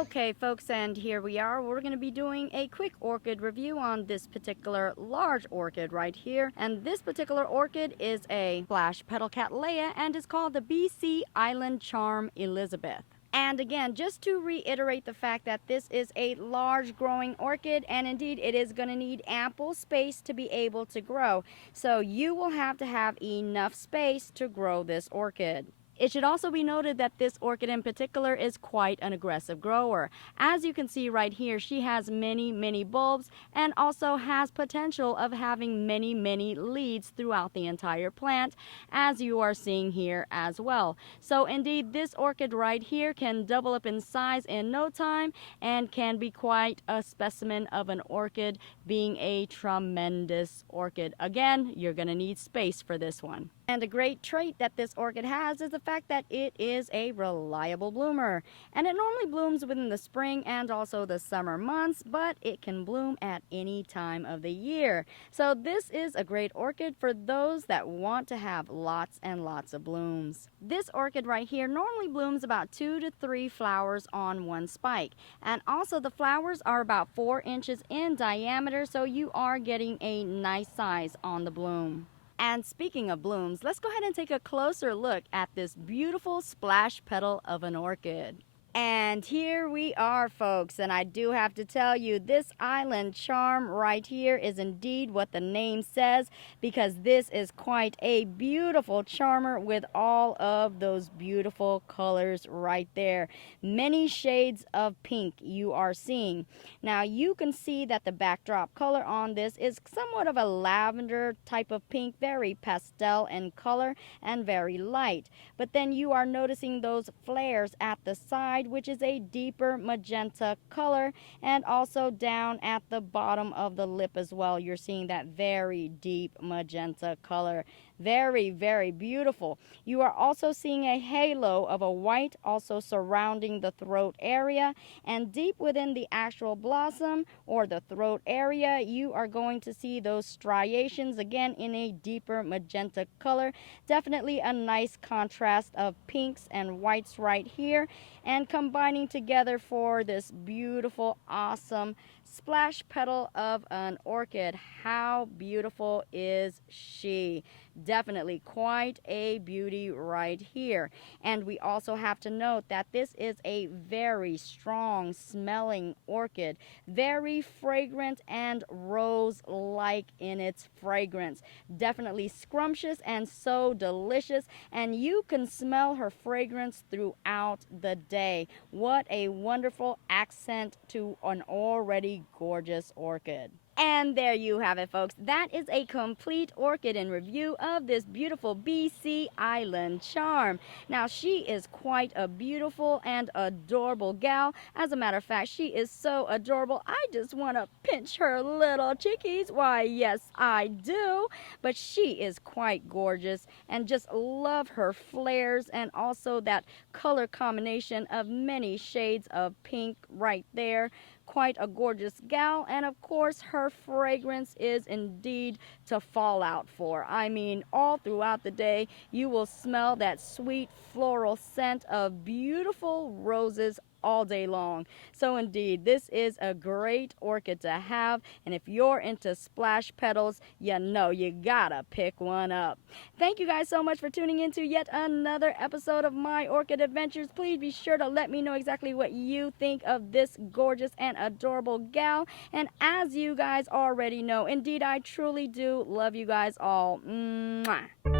Okay, folks, and here we are. We're going to be doing a quick orchid review on this particular large orchid right here. And this particular orchid is a splash petal cattleya and is called the BC Island Charm Elizabeth. And again, just to reiterate the fact that this is a large growing orchid, and indeed it is going to need ample space to be able to grow. So you will have to have enough space to grow this orchid. It should also be noted that this orchid in particular is quite an aggressive grower. As you can see right here, she has many bulbs and also has potential of having many leads throughout the entire plant, as you are seeing here as well. So indeed, this orchid right here can double up in size in no time and can be quite a specimen of an orchid, being a tremendous orchid. Again, you're going to need space for this one. And a great trait that this orchid has is the fact that it is a reliable bloomer. And it normally blooms within the spring and also the summer months, but it can bloom at any time of the year. So this is a great orchid for those that want to have lots and lots of blooms. This orchid right here normally blooms about 2 to 3 flowers on one spike. And also the flowers are about 4 inches in diameter, so you are getting a nice size on the bloom. And speaking of blooms, let's go ahead and take a closer look at this beautiful splash petal of an orchid. And here we are, folks, and I do have to tell you, this island charm right here is indeed what the name says, because this is quite a beautiful charmer with all of those beautiful colors right there. Many shades of pink you are seeing. Now you can see that the backdrop color on this is somewhat of a lavender type of pink, very pastel in color and very light. But then you are noticing those flares at the side, which is a deeper magenta color, and also down at the bottom of the lip as well, you're seeing that very deep magenta color. Very beautiful. You are also seeing a halo of a white also surrounding the throat area, and deep within the actual blossom or the throat area, you are going to see those striations again in a deeper magenta color. Definitely a nice contrast of pinks and whites right here, and combining together for this beautiful, awesome splash petal of an orchid. How beautiful is she? Definitely quite a beauty right here. And we also have to note that this is a very strong smelling orchid, very fragrant and rose-like in its fragrance. Definitely scrumptious and so delicious, and you can smell her fragrance throughout the day. What a wonderful accent to an already gorgeous orchid. And there you have it, folks. That is a complete orchid in review of this beautiful BC Island Charm. Now, she is quite a beautiful and adorable gal. As a matter of fact, she is so adorable, I just want to pinch her little cheekies. Why, yes, I do. But she is quite gorgeous, and just love her flares and also that color combination of many shades of pink right there. Quite a gorgeous gal, and of course her fragrance is indeed to fall out for. I mean, all throughout the day you will smell that sweet floral scent of beautiful roses all day long. So indeed, this is a great orchid to have, and if you're into splash petals, you know you gotta pick one up. Thank you guys so much for tuning in to yet another episode of My Orchid Adventures. Please be sure to let me know exactly what you think of this gorgeous and adorable gal. And as you guys already know, indeed I truly do love you guys all. Mwah.